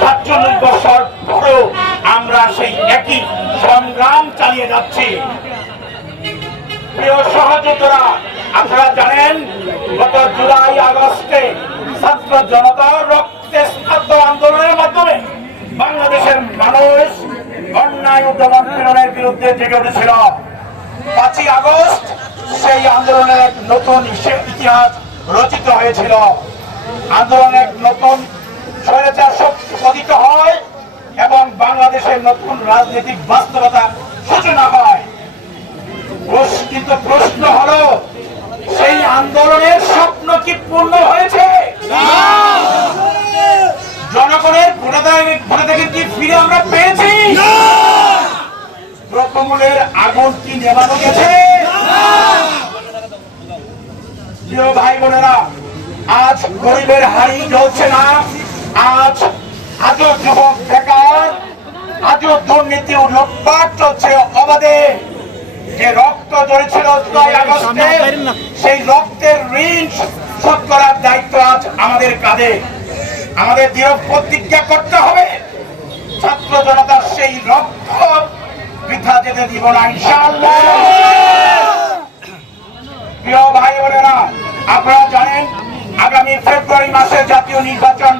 সাতচল্লিশ বছর পরেও আমরা সেই একই সংগ্রাম চালিয়ে যাচ্ছি। প্রিয় সহযোগীরা আপনারা জানেন, গত জুলাই আগস্টে ছাত্র জনতার রক্তে আন্দোলনের মাধ্যমে বাংলাদেশের মানুষ অন্যায় ও দমন পীড়নের বিরুদ্ধে জেগে উঠেছিল। পাঁচই আগস্ট সেই আন্দোলনের এক নতুন ইতিহাস রচিত হয়েছিল। আন্দোলন এক নতুন স্বৈরাচার হয় এবং বাংলাদেশের নতুন রাজনৈতিক বাস্তবতা সূচনা হয়। কিন্তু প্রশ্ন হলো, সেই আন্দোলনের স্বপ্ন কি পূর্ণ হয়েছে? জনগণের ভোটাধিকার কি ফিরে আমরা পেয়েছি? প্রকমূলের আগুন কি নেভানো গেছে? প্রিয় ভাই বোনেরা, আজ গরিবের হাড়ি জ্বলছে না? আজ আজও যুবক বেকার আজও দুর্নীতি ও লুটপাট চলছে অবাধে। যে রক্ত ঝরেছিল জুলাই আগস্টে সেই রক্তের ঋণ শোধ করার দায়িত্ব আজ আমাদের কাঁধে। আমাদের দৃঢ় প্রতিজ্ঞা করতে হবে। ছাত্র জনতার সেই রক্ত বৃথা যেতে দিব না ইনশাআল্লাহ। প্রিয় ভাই বোনেরা আপনারা জানেন আগামী ফেব্রুয়ারি মাসে জাতীয় নির্বাচন